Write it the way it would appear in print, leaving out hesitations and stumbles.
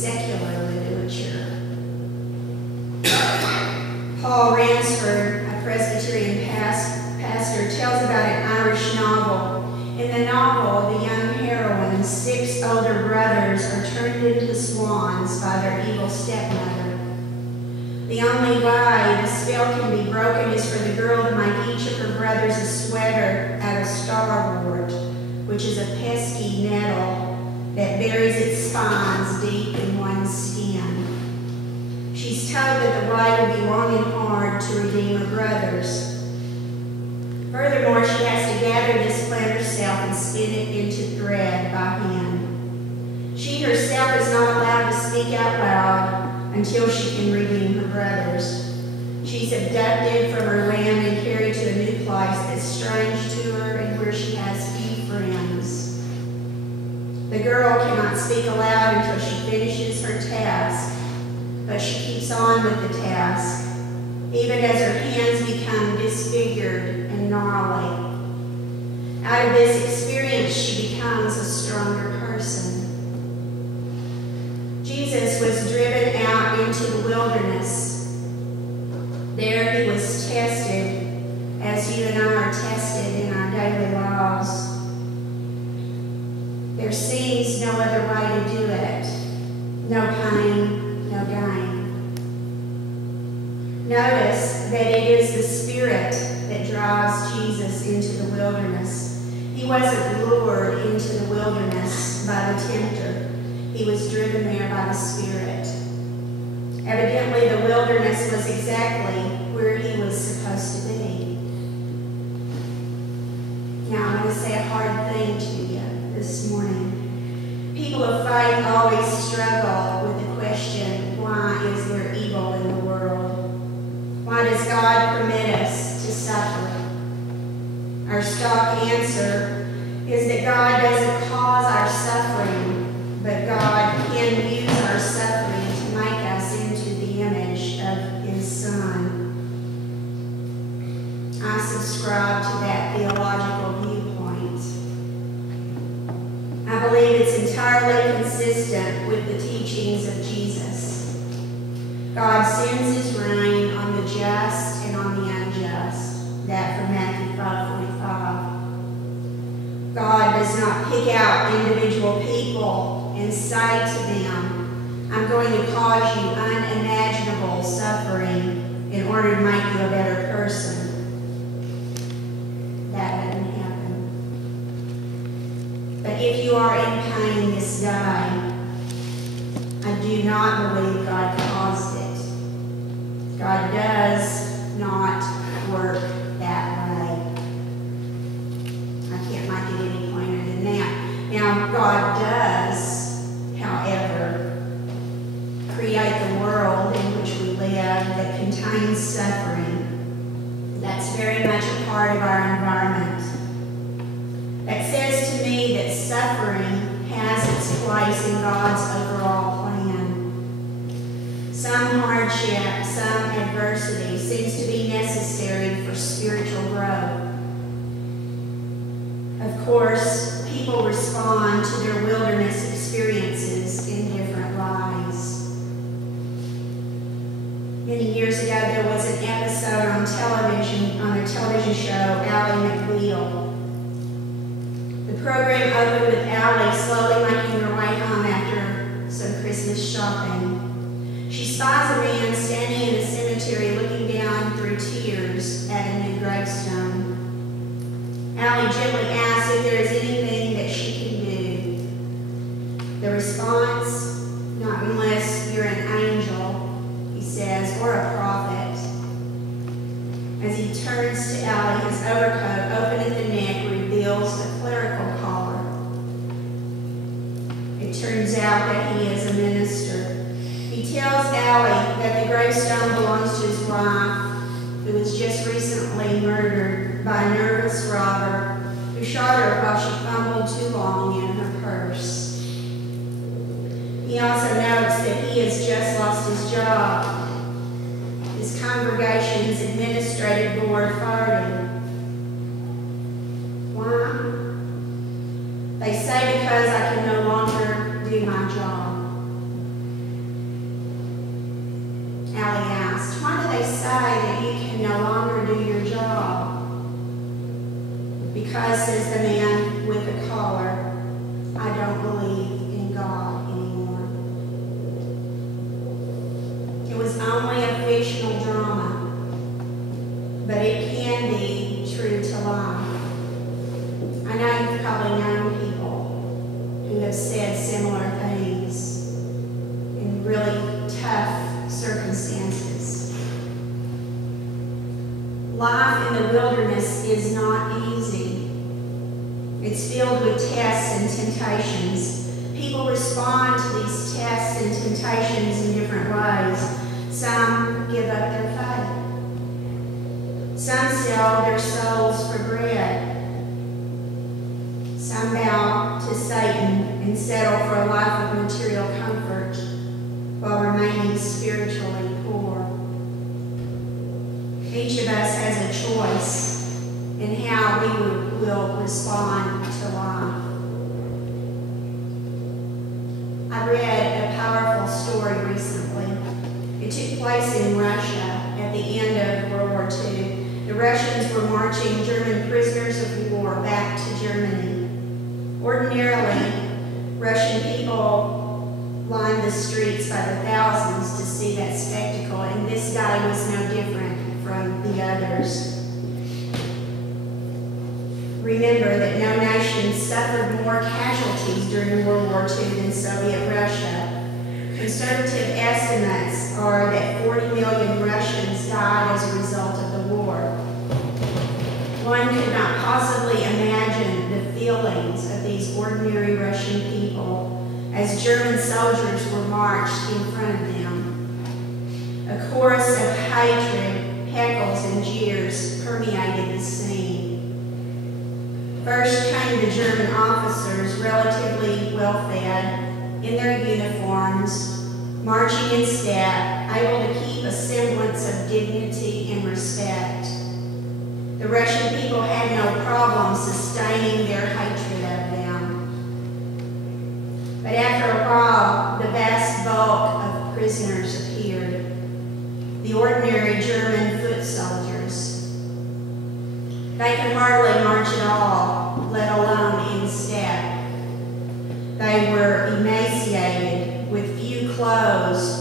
secular literature. Paul Ransford, a Presbyterian pastor, tells about an Irish novel. In the novel, the young heroine's 6 older brothers are turned into swans by their evil stepmother. The only way the spell can be broken is for the girl to make each of her brothers a sweater out of starwort, which is a pesky nettle that buries its spines deep in one's skin. She's told that the way will be long and hard to redeem her brothers. Furthermore, she has to gather this plant herself and spin it into thread by hand. She herself is not allowed to speak out loud until she can redeem her brothers. She's abducted from her land and carried to a new place that's strange to her and where she has few friends. The girl cannot speak aloud until she finishes her task, but she keeps on with the task, even as her hands become disfigured and gnarly. Out of this experience, she becomes a stronger person. Jesus was driven out into the wilderness. There he was tested, as you and I are tested in our daily lives. There seems no other way to do it. No pain, no gain. Notice that it is the Spirit that drives Jesus into the wilderness. He wasn't lured into the wilderness by the tempter. He was driven there by the Spirit. Evidently, the wilderness was exactly where he was supposed to be. Now, I'm going to say a hard thing to you this morning. People of faith always struggle with the question, why is there evil in the world? Why does God permit us to suffer? Our stock answer is that God doesn't cause our suffering, but God can use our suffering to make us into the image of his Son. I subscribe to that theological viewpoint. I believe it's entirely consistent with the teachings of Jesus. God sends his rain on the just and on the unjust. That from Matthew 5:45. God does not pick out individual people and say to them, I'm going to cause you unimaginable suffering in order to make you a better person. That doesn't happen. But if you are in pain this day, I do not believe God caused it. God does not work that way. I can't make it any plainer than that. Now, God does, however, create the world in which we live that contains suffering. That's very much a part of our environment. That says to me that suffering has its place in God's overall plan. Some hardship, some adversity seems to be necessary for spiritual growth. Of course, people respond to their wilderness experiences in different ways. Many years ago, there was an episode on a television show, Ally McBeal. The program opened with Ally slowly making her way home after some Christmas shopping. She spies a man standing in a cemetery looking down through tears at a new gravestone. Ally gently asks if there is anything that she can do. The response, not unless you're an angel, he says, or a prophet. As he turns to Ally, his overcoat, open at the neck, reveals a clerical collar. It turns out that he is a minister. He tells Ally that the gravestone belongs to his wife, who was just recently murdered by a nervous robber who shot her while she fumbled too long in her purse. He also notes that he has just lost his job. His congregation's administrative board fired him. Why? They say because I can no longer do my job. Allie asked. Why do they say that you can no longer do your job? Because, says the man with the collar, I don't believe in God anymore. It was only a fictional drama, but it can be true to life. I know you've probably known people who have said similar things in really tough circumstances. Life in the wilderness is not easy. It's filled with tests and temptations. People respond to these tests and temptations in different ways. Some give up their faith. Some sell their souls for bread. Some bow to Satan and settle for a life of material comfort while remaining spiritually poor. Each of us has a choice in how we will respond to life. I read a powerful story recently. It took place in Russia at the end of World War II. The Russians were marching German prisoners of war back to Germany. Ordinarily, Russian people lined the streets by the thousands to see that spectacle, and this guy was no different from the others. Remember that no nation suffered more casualties during World War II than Soviet Russia. Conservative estimates are that 40 million Russians died as a result of the war. One could not possibly imagine the feelings of these ordinary Russian people as German soldiers were marched in front of them. A chorus of hatred, heckles, and jeers permeated the scene. First came the German officers, relatively well-fed, in their uniforms, marching in step, able to keep a semblance of dignity and respect. The Russian people had no problem sustaining their hatred of them. But after a while, the vast bulk of prisoners appeared, the ordinary German foot soldiers. They could hardly march at all, let alone in step. They were emaciated, with few clothes,